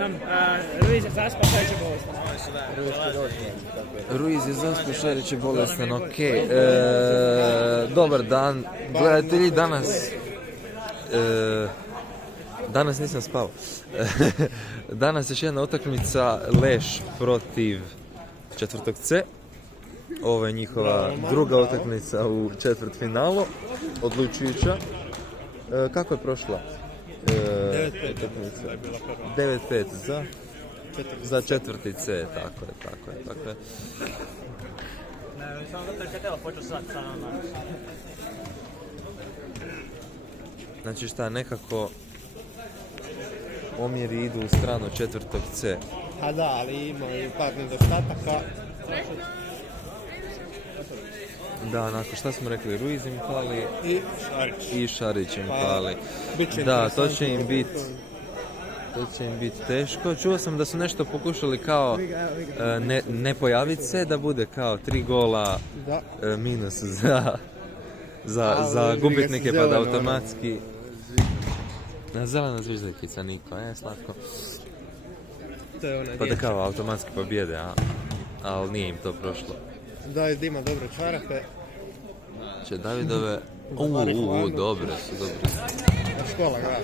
znam. Ruiz je zaspao, Šarić je bolestan. Ruiz je zaspao, Šarić je bolestan, okej. Dobar dan, gledatelji, danas nisam spao. Danas je još jedna utakmica Leš protiv četvrtog C. Ovo je njihova druga utakmica u četvrtfinalu, odlučujuća. Kako je prošla? 9-5 za četvrti C, tako je. Znači šta, nekako omjeri idu u stranu četvrtog C. A da, ali ima i par nedostataka. Da, onako, šta smo rekli, Ruiz im pali i Šarić im pali. Da, to će im biti teško. Čuo sam da su nešto pokušali kao ne pojaviti se, da bude kao 3 gola minus za gubitnike, pa da automatski... Zelena zviždajkica, Niko, slatko. Pa da kao automatski pobjede, ali nije im to prošlo. David ima dobre čarape. Če Davidove... dobre su. Škola gra.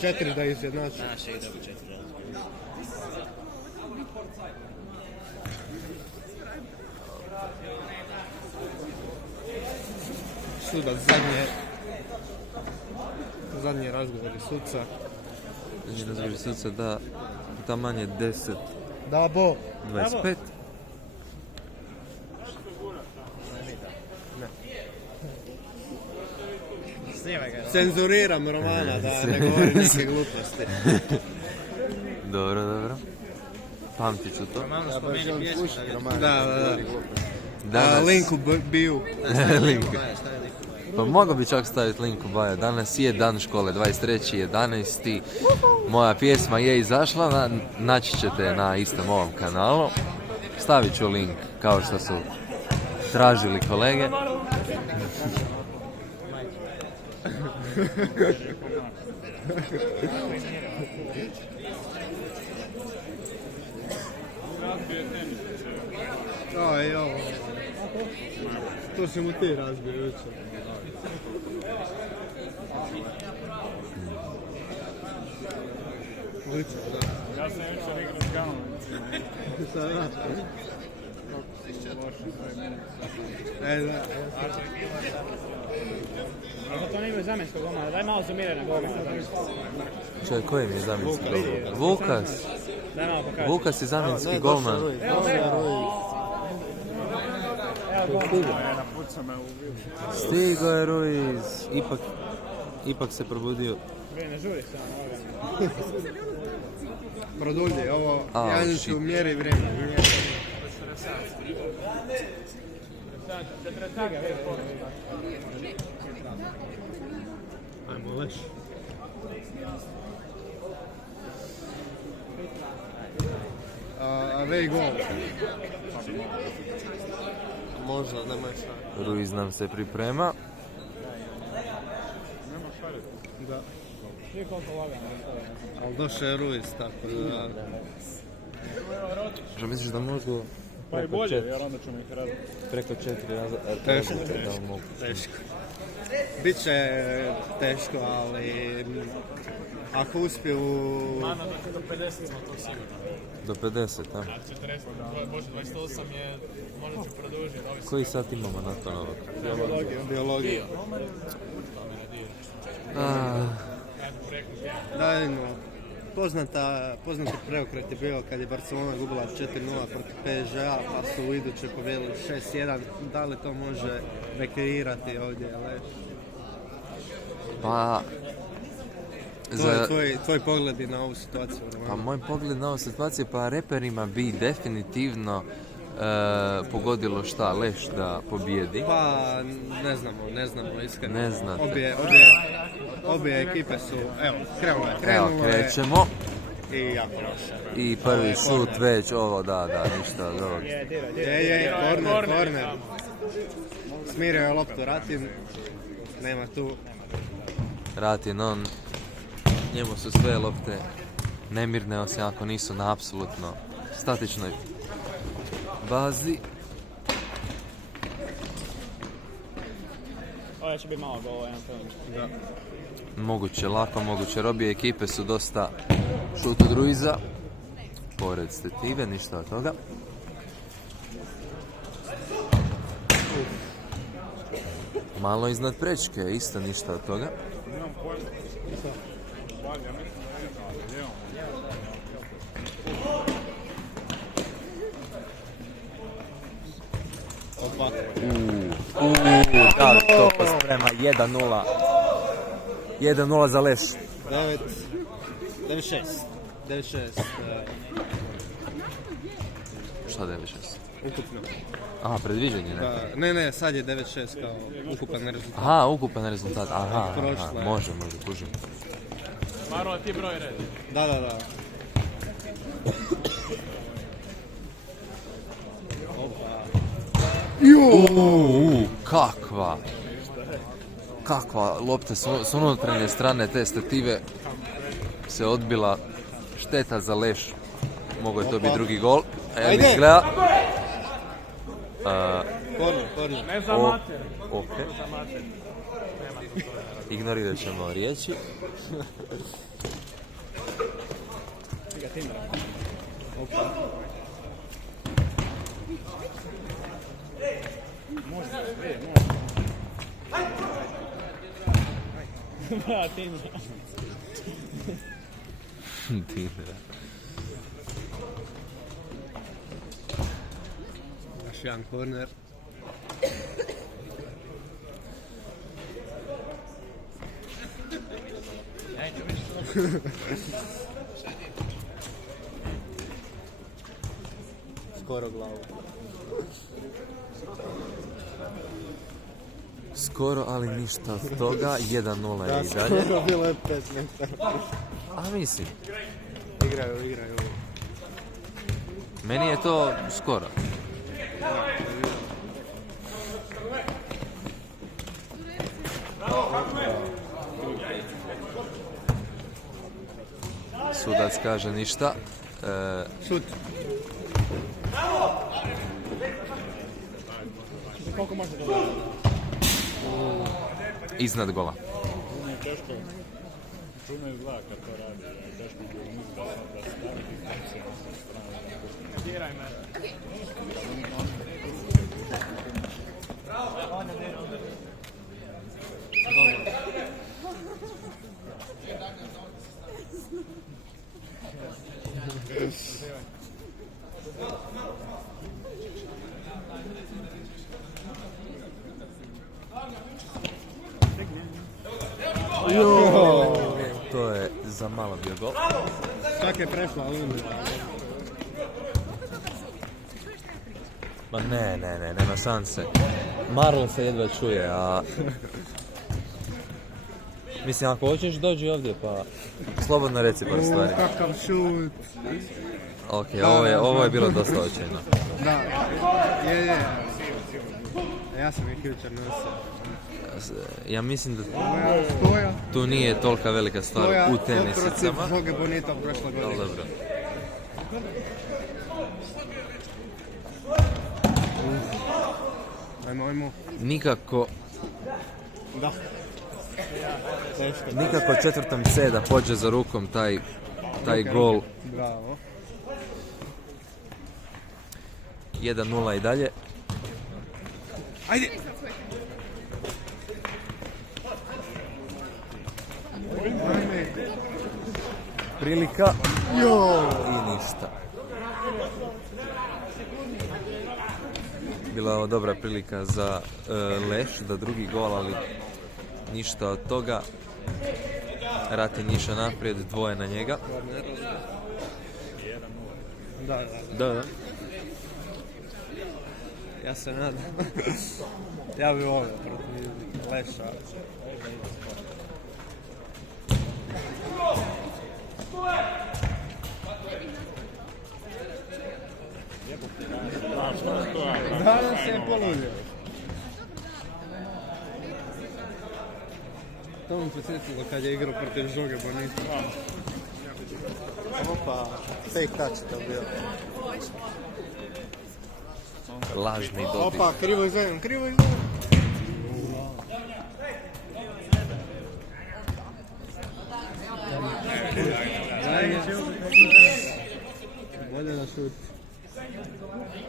Četiri da izjednači. Sudac zadnji razgovor suca. Da, taman je 10, da, bo. 25. Cenzuriram Romana da ne govori neke gluposti. Dobro. Pamtit ću to. Da. Link u bio. Pa mogu bi čak staviti link u bio. Danas je dan škole, 23.11. Moja pjesma je izašla, naći ćete na istom ovom kanalu. Stavit ću link kao što su tražili kolege. Ovo. To si mu ti razbio jučer. Ja sam jučer igrao s Gamom. To nije imao zamjenskog golmana, daj malo zoomiraj na golmana. Čovjek, koji mi je zamjenski golman? Vukas! Vukas je zamjenski golman. Stigo je Ruiz, ipak se probudio. Ne žuri samo. Produlji, ovo Janiću mjeri vrijeme. Ajmo Leš. Away goal. Možda, nemoj šta. Ruiz nam se priprema. Da. Ali došao je Ruiz, tako da... Što misliš da možda... Pa i bolje, jer onda ćemo ih raditi. Preko 4 Teško. Biće teško, ali... Ako uspiju... Do 50 smo to sigurno. Do 50, a? 40, Bože, 28 je, možda će produžiti. Koji sat imamo na to novog? Biologiju. Poznati preokret je bio kad je Barcelona gubila 4-0 protiv PSG-a, pa su u iduće pobjedili 6-1. Da li to može rekreirati ovdje, Leš? Pa... Tvoj pogled na ovu situaciju? Pa moj pogled na ovu situaciju, pa reperima bi definitivno pogodilo šta, Leš da pobijedi. Pa ne znamo iskreno. Ne znate. Obje ekipe su, krenule. Krećemo. I jako loše. I prvi šut već, ovo da, ništa od ovog. Je, korner. Smirio je loptu Ratin, nema tu. Ratin, on, njemu su sve lopte nemirne, osim ako nisu na apsolutno statičnoj bazi. Ovo će biti malo gola, jedan film. Da. Moguće, lako moguće. Robije ekipe su dosta šut od Ruiza. Pored Stetive, ništa od toga. Malo iznad prečke, isto ništa od toga. Da, to posprema 1-0. 1-0 za Leš. 9-6. 9-6. Šta 9-6? Ukupno. Aha, predviđenje, ne? Da, ne, sad je 9-6 kao ukupan rezultat. Aha, ukupan rezultat. Aha, Prošle. može, kužim. Maro, ti broj red. Da. Kakva lopta s unutarnje strane te stative se odbila. Šteta za Leš. Mogao je to biti drugi gol. Ajde! Izgleda. Korner. Ne za mater. Ok. Ignorirat ćemo riječi. Tindra. Još jedan korner. Skoro glavu. Skoro, ali ništa od toga. 1-0 je i dalje. Skoro bilo je 5 metara. A mislim, Igraju. meni je to skoro. Sudac kaže ništa. Šut. Koliko može da Iznad gola. nije teško. Čudno izgleda kad to radi. Teško je da stavi distancije na stranu. Diraj me. To je za malo bio gol. Čak je prešla linija. Ma ne, nema šanse. Marlon se jedva čuje, a... Mislim, ako hoćeš dođi ovdje, pa... Slobodno reci par stvari. Kakav šut. Ok, ovo je bilo dosta očajno. Da, je. Ja sam ih jučer nosio. Ja mislim da Stoja. tu nije tolika velika stvar u tenisicama. Protiv Zoge Bonita prošle Ali godine. dobro. Ajmo. Nikako Da. Teško. Nikako četvrtom C da pođe za rukom taj gol. Bravo. 1-0 i dalje. Ajde! Prilika. I ništa. Bila je ovo dobra prilika za Leš, da drugi gol, ali ništa od toga. Ratin išao naprijed, dvoje na njega. Da. Ja se nadam. Ja bi volio protiv Leša. Danas je poludio. To mi podsjetilo kad je igrao protiv Žuge Bonita. Opa, fake touch to bio. Lažni dodik. Opa, krivo izvedem. Bolje da šuti.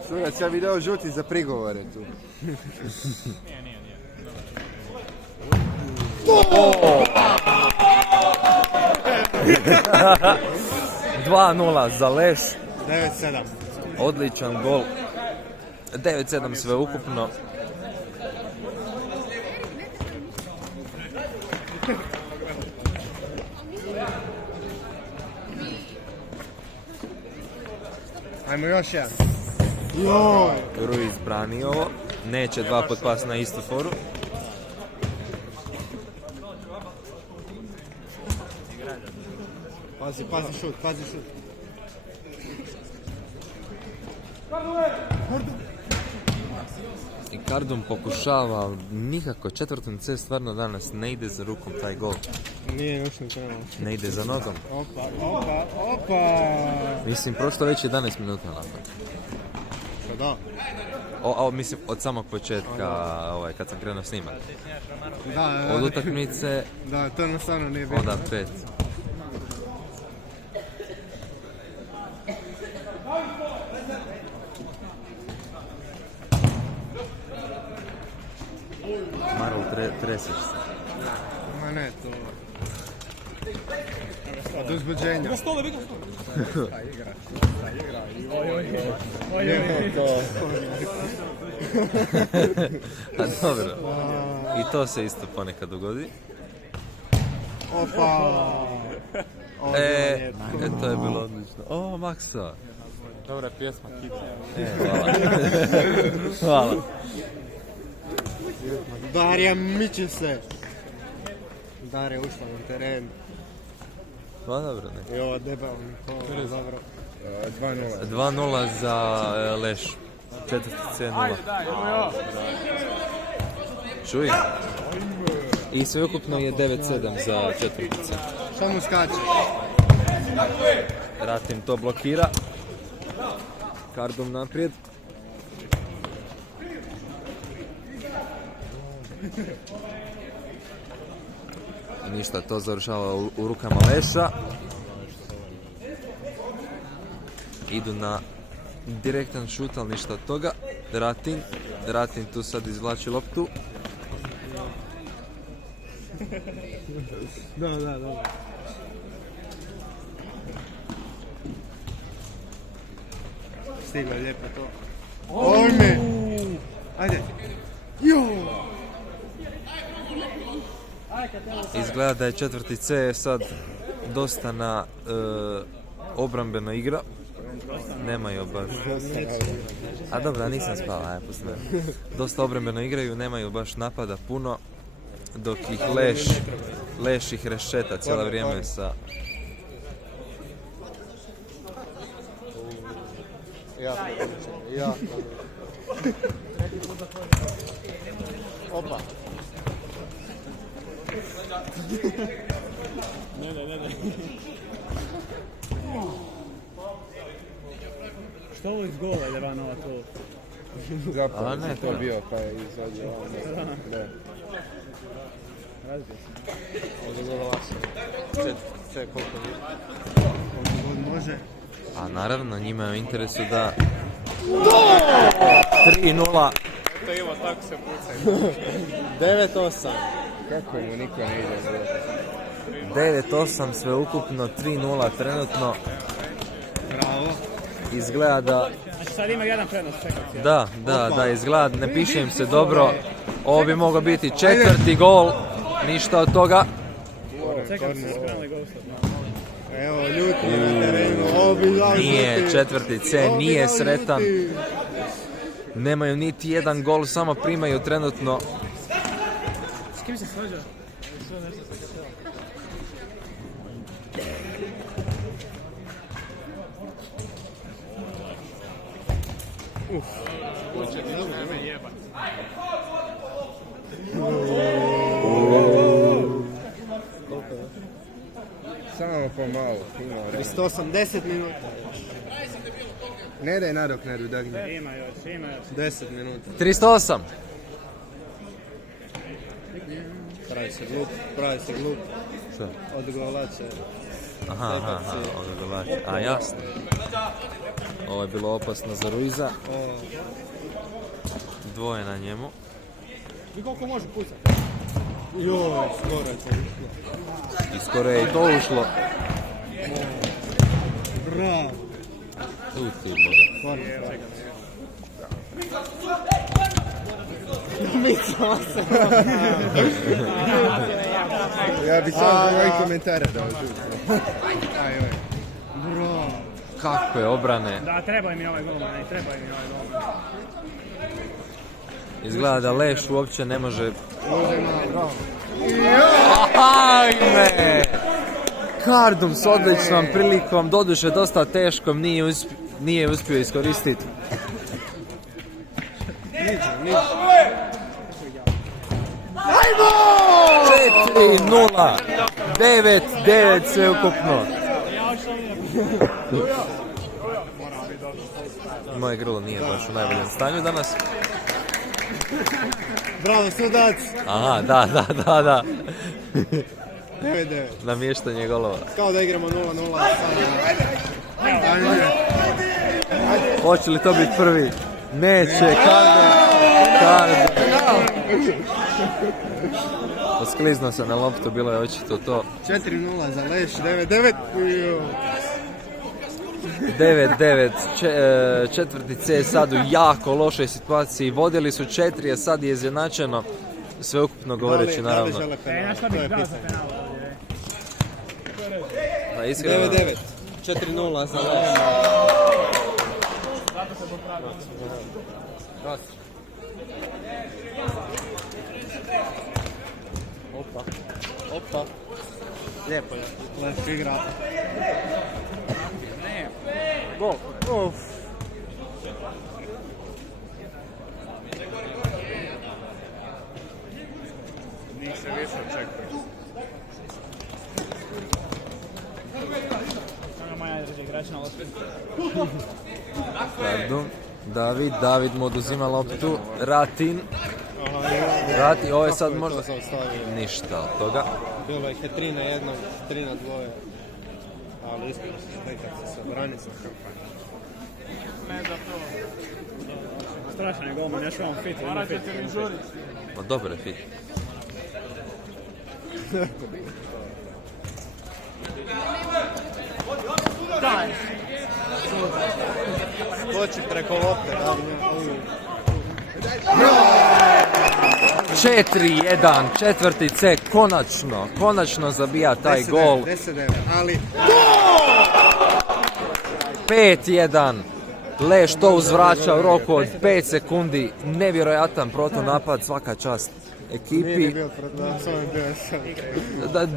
Sudac, ja video žuti za prigovore tu. Dva 0 za Leš. 9-7. Odličan gol. 9-7 sve ukupno. Ajmo još jedan. Ruiz brani ovo. Neće dva put pas na istu foru. Pazi šut. I Kardum pokušava, ali nikako četvrtom C stvarno danas ne ide za rukom taj gol. Nije još ne trebalo. Ne ide za nogom. Opa. Mislim, prošlo već 11 minuta nakon. Što da? Mislim, od samog početka, kad sam krenuo snimat. Da. Od utakmice, Da, to jednostavno nije bilo. onda 5. Marul, treseš se. Ma ne, to... Od uzbuđenja. A dobro. I to se isto ponekad dogodi. Opa! To je bilo odlično. O, Maksa. Dobra pjesma, Kit. Hvala. Darija miče se. Darija ušla na teren. Pa dobro, ne. I ovo debel Nikola, dobro. 2-0 za Leš. 4-0. Čuj. I sve ukupno je 9-7 za četvrtice. Šta mu skače? Ratin to blokira. Kardum naprijed. Ništa, to završava u rukama Leša. Idu na direktan šut, ali ništa od toga. Ratin tu sad izvlači loptu. Da. Stigla je lijepo to. Ojme! Ajde! Izgleda da je četvrti C sad dosta na obrambena igra. Nemaju baš... A dobro, nisam spala, pusti me. Dosta obrambeno igraju, nemaju baš napada puno. Dok ih Leš ih rešeta cijelo vrijeme sa... Ja. Opa. Ne. Što ovo iz gola je Levanova to? Zapravo A ne, to bio, pa je izađe ovo. Ne. Razbio sam. Možda gola lakše. Sve koliko je. Koliko god može. A naravno, njima je u interesu da... 3-0. To Ivo, tako se pucaju. 9-8. Kako mu niko ne ide? 9-8 sve ukupno, 3-0 trenutno. Bravo. Izgleda da... Znači sad ima jedan prednost sekaciju. Da, izgleda, ne piše im se dobro. Ovo bi mogao biti četvrti gol, ništa od toga. Sekaciju su krenuli gostat. Evo, ljuti na terenu. Ovo bi dao Nije žuti. četvrti C, Ovo bi nije dao sretan. žuti. Nemaju niti jedan gol, samo primaju trenutno. S kim se svađa? Samo pomalo. Ima vremena. 380 minuta. Ne daj nadoknadu da gnje. Ima još. 10 minuta. 308. Pravi se glup. Što? Od gola će. Aha, a jasno. Ovo je bilo opasno za Ruiza. Dvoje na njemu. I koliko može pucati? Joj, skoro je to ušlo. I skoro je i to ušlo. Bravo. Tu ti bude. Ja bi samo za mojih komentara dao tu. Bravo. Kako je obrane. Da, treba im i ovaj golman, treba im i ovaj golman. Izgleda da Leš uopće ne može... Bravo. Ajme! Kardum s odličnom prilikom, doduše dosta teškom, nije uspio iskoristiti. Niđe. 4-0! 9-9 sve ukupno. Moje grlo nije baš u najboljem stanju danas. Bravo, sudac. Aha, da. 9-9. Namještanje golova. Kao da igramo 0-0. Hoće li to biti prvi? Neće, Kardum. Poskliznuo se na loptu, bilo je očito to. 4-0 za Leš, 9-9. 9-9, četvrti C sad u jako lošoj situaciji. Vodili su 4, a sad je izjednačeno. Sveukupno govoreći, naravno. Našla bih dao za penal ovdje. Pa iskreno... 9-9. 4-0 za Leš. Opa. Lijepo je. Leš igra. Gol. Uf. Njih se više očekuje. Ono moja drži igrač na loptu. Kardum, David mu oduzima loptu, Ratin, ovo je sad možda ništa od toga. Bilo ih je 3 na 1, 3 na 2. Ali iskreno se nekad se obrani sa Strašan je golman, još vam fit. Pa dobro je fit. skoči preko lopte. 4-1, četvrti C, konačno zabija taj gol. 10-9, ali 5-1, Leš to uzvraća u roku od 5 sekundi, nevjerojatan protonapad, svaka čast ekipi. nije bio protiv, samo je bio sam.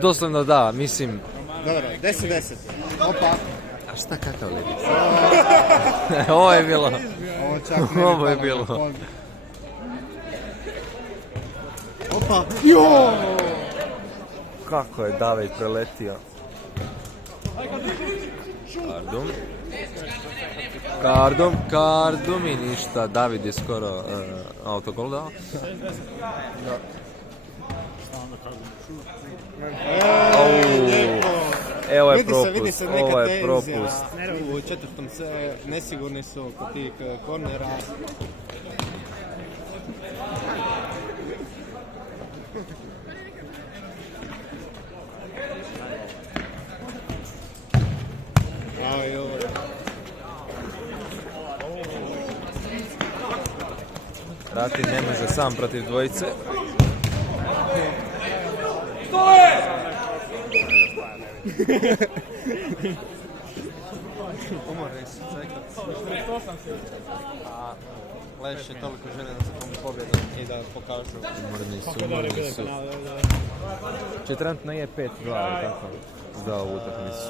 Doslovno da, mislim. Dobro, 10-10. Opa. A šta kakav Ledić? Ovo je bilo. Ovo čak ne bi Ovo je palo bilo. na fond. Opa. Jo! Kako je David preletio. Kardum i ništa. David je skoro autogol dao. Evo je Vidi se propust, neka ovo je tenzija. propust. U četvrtom C nesigurni su oko tih kornera. Aj, ovo je. Ratin ne može sam protiv dvojice. Umorni su, čekat. Leš je toliko željen za tom pobjedom i da pokažu. Umorni su. Četrantno je 5-2, tako, za ovu utakmicu.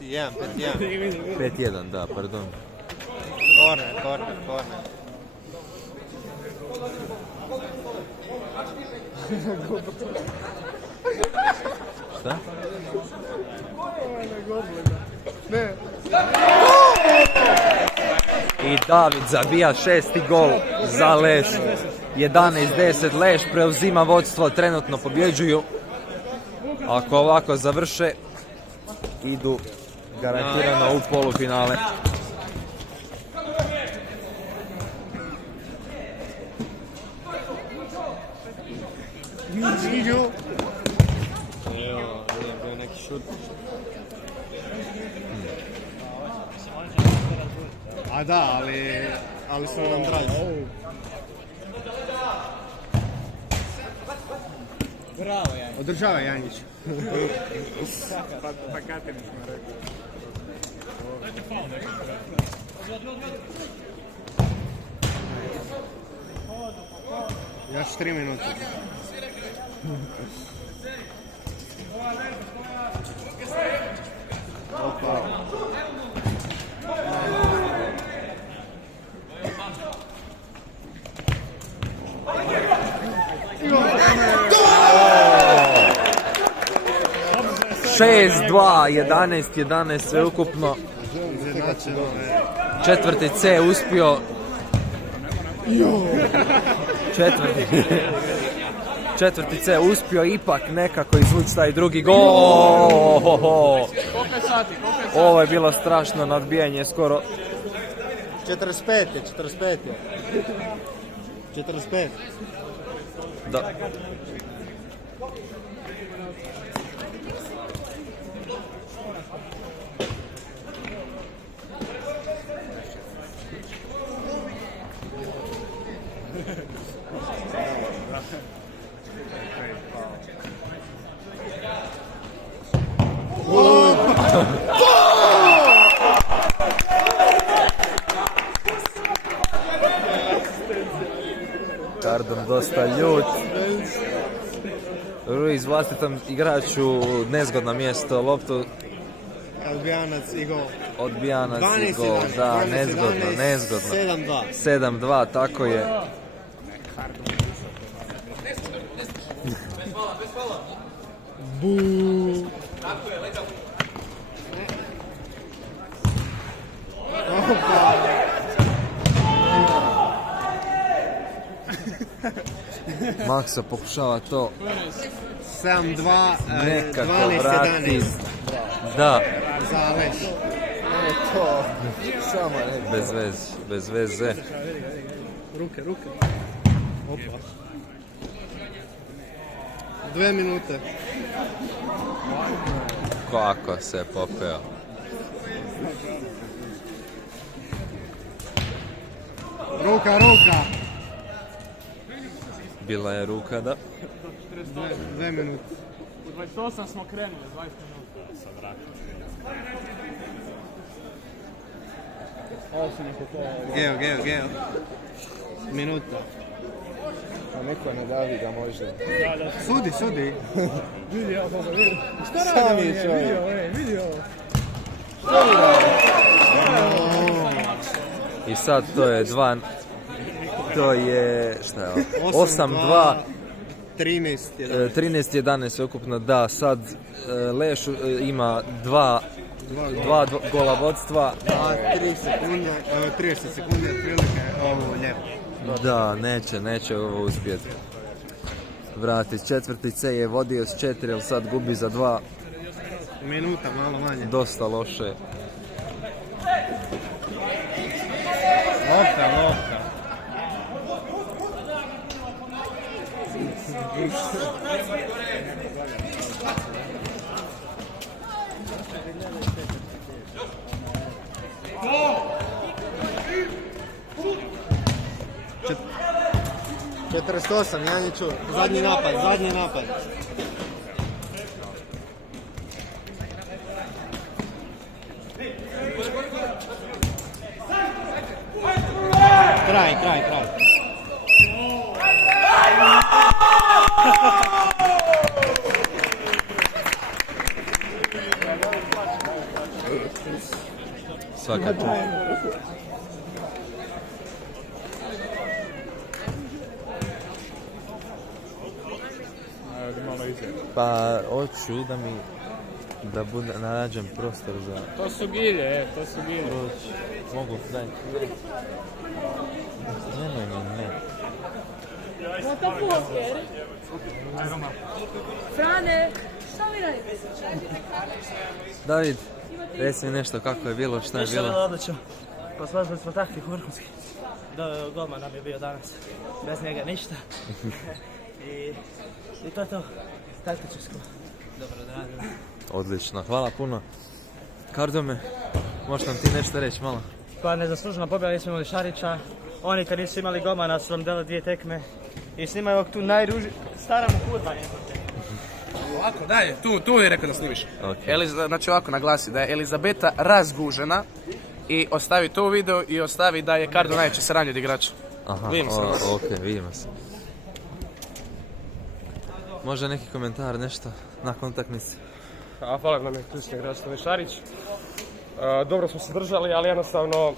5-1. 5-1, da, pardon. Korner. Šta? I David zabija 6. gol za Leš. 11-10, Leš preuzima vodstvo, trenutno pobjeđuju. Ako ovako završe, idu garantirano u polufinale. Evo, nije bio neki šut. A da, ali su nam draži. Bravo, Janjić. Održava Janjić. Pa Katinić smo rekli. Još 3 minute. Opa. Šest, 2, 11 sve ukupno. Izjednačeno je. Četvrti C uspio. Četvrti C uspio ipak nekako izvući taj drugi gol. Ovo je bilo strašno nadbijanje skoro. 45 je. 45. Da. Kardon dosta ljut. Ruiz vlastitom igraču nezgodno mjesto, loptu Odbijanac i gol. odbijanac i 12-11, gol. Da, 12-11, nezgodno. 7-2. 7-2, tako je. Maksa pokušava to 7-2, nekako 12-11 vrati. Da, za Leš. bez veze. Ruke. Opa. 2 minute. Kako se popeo. Ruka. Bila je ruka, da. 2 minute. U 28 smo krenuli, 20 minuta. Sad vratimo. Ovo su neko to... Geo. Minuta. A neko ne davi ga možda. Da. Sudi. Vidi ovo, vidi. Šta Sam radi je on čovjek. vidi ovo. I sad to je 2... To je... Šta je ovo? 8-2. 13-11 sve ukupno, da, sad Leš ima dva gola vodstva. A 30 sekunde otprilike ovo lijepo. Da, neće ovo uspjeti vratiti. Četvrti C je vodio s 4, ali sad gubi za 2. Minuta, malo manje. Dosta loše. Lopta. Čet- 48, Janjiću, zadnji napad. Kraj. Svaka čast. Malo izjave. Pa hoću da nađem prostor za To su gilje, to su gilje. proći. Mogu, daj. Ne. What the fuck, jer? Frane, šta mi radite? David, reci mi nešto kako je bilo, šta je Ništa je bilo bilo. odlično. Poslužili smo taktik vrhunski. Golman nam je bio danas. Bez njega ništa. I to je to. Taktičarsko. Dobro odradili. Odlično, hvala puno. Kardome, možeš nam ti nešto reći malo? Pa nezaslužena pobjeda, nismo imali Šarića. Oni kad nisu imali golmana su vam dali 2 tekme. I snimaju ovog tu najruži... Stara mu kurva jebote. Ovako, daj, tu je rekao da snimiš. Ok. Znači ovako naglasi da je Elizabeta razgužena i ostavi to u video i ostavi da je Kardo najveće sranje od igrača. Aha, Vidimo se. ok, vidimo se. Može neki komentar, nešto nakon utakmice? A hvala nam je ključni igrač Tomi Šarić. Dobro smo se držali, ali jednostavno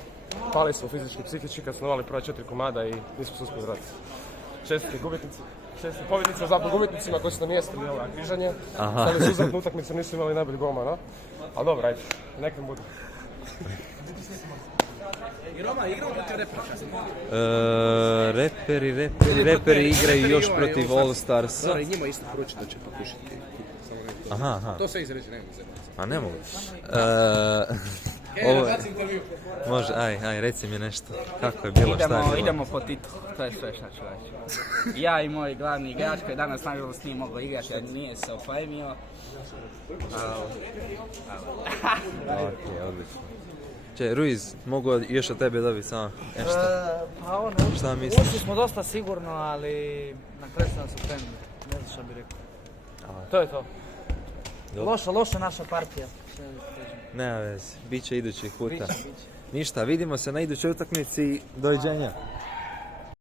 pali smo fizički i psihički kad smo imali prva 4 komada i nismo se uspjeli vratiti. Čestiti pobjednicima, zapravo gubitnicima koji su namjestili ovo križanje. Stali su uzratnu utakmicu, nisu imali najbolji golmana. Ali dobro, ajde, nek nam bude. I Roma igrao protiv repera. Reperi igraju još protiv All Starsa. Dobro, i njima isto poručiti da će pokušati. Aha. To sve izreći, nema izreći. A ne mogu. Ovo je... Može, aj, reci mi nešto. Kako je bilo, šta je bilo? Idemo po titulu, to je sve što ću reći. Ja i moj glavni igrač koji danas nažalost nije mogao igrati jer nije se opremio. Ok, odlično. Ruiz, mogu još od tebe dobiti samo nešto? Pa ono, Šta misliš? ušli smo dosta sigurno, ali na kraju su nas opremili. Ne znam što bi rekao. To je to. Loša naša partija. Nema veze, bit će idućih puta. Ništa, vidimo se na idućoj utakmici, doviđenja.